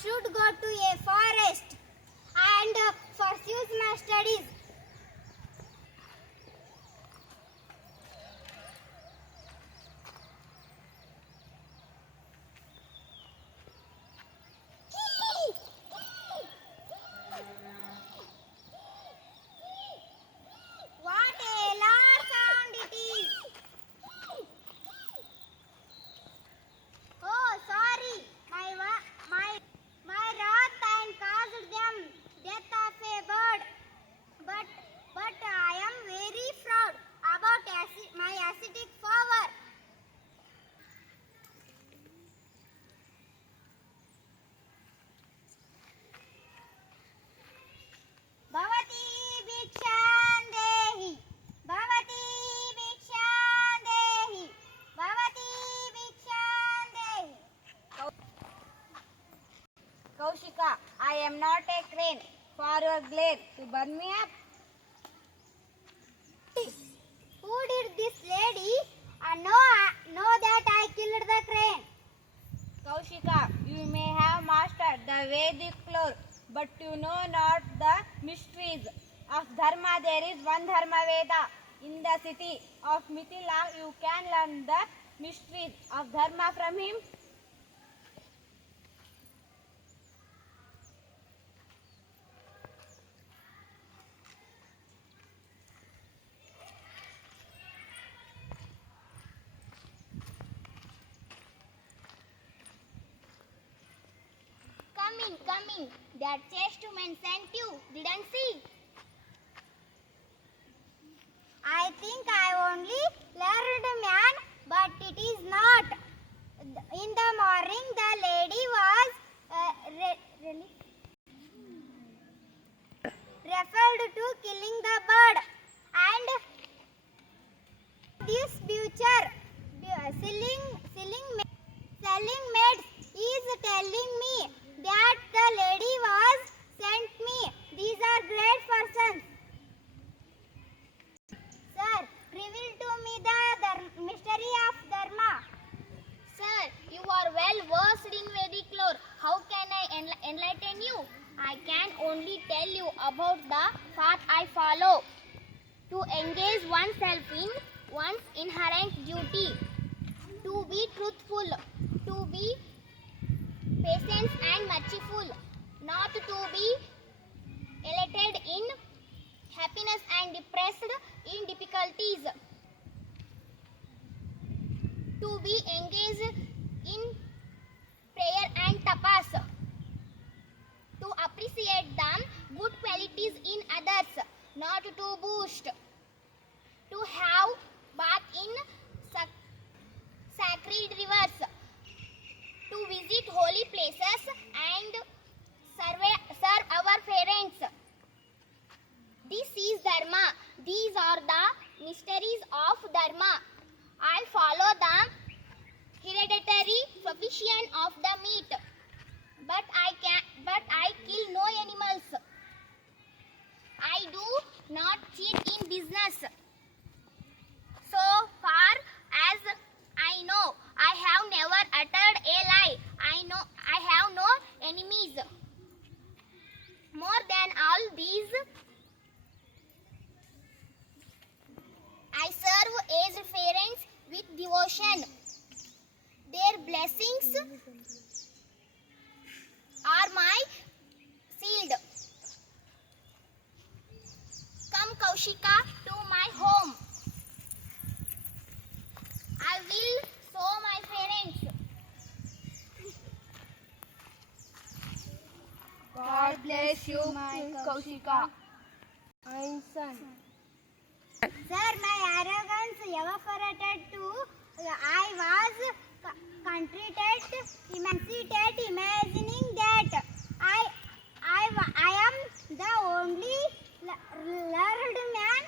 should go to a forest and pursue my studies. What a loud sound it is! Oh, sorry, my wrath and caused them death of a bird. But I am very proud about my ascetic power. Bhavati Bhikshan Dehi. Bhavati Bhikshan Dehi. Bhavati Bhikshan Dehi. Kaushika, I am not a crane for your glare to burn me up. Who did this lady? Know that I killed the crane. Kaushika, you may have mastered the Vedic lore, but you know not the mysteries of Dharma. There is one Dharma Veda. In the city of Mithila, you can learn the mysteries of Dharma from him. Come in. That chestman sent you, didn't see? I think I only learned man, but it is not. In the morning, the lady was referred to killing the bird, and this future selling maids is telling me that the lady was sent me. These are great persons. Sir, reveal to me the mystery of Dharma. Sir, you are well versed in Vedic lore. How can I enlighten you? I can only tell you about the path I follow. To engage oneself in one's inherent duty. To be truthful. To be patient and merciful. Not to be elated in happiness and depressed in difficulties. To be engaged in prayer and tapas. To appreciate the good qualities in others, not to boast. To have bath in sacred rivers. To visit holy places and serve our parents. This is Dharma. These are the mysteries of Dharma. I follow the hereditary profession of the meat, but I kill no animals. I do not cheat in business. So far as I know, I have never uttered a lie. I have no enemies. More than all these, I serve aged parents with devotion. Their blessings are my shield. Come, Kaushika, to my home. I will show my parents. God bless you, my Kaushika. My son. Sir, my arrogance evaporated too. I was contrited, imagining that I am the only learned man.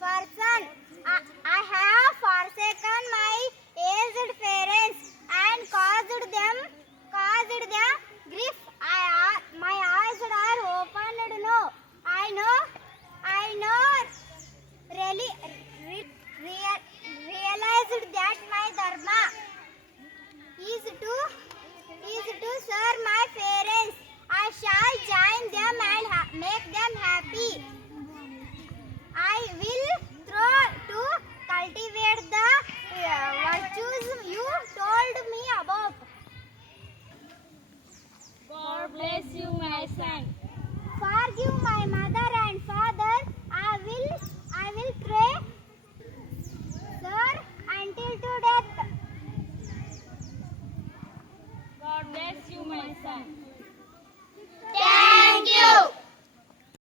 Person, I have forsaken my aged parents and caused them grief. My eyes are opened. No, I know. Realized that serve my parents. I shall join them and make them happy. I will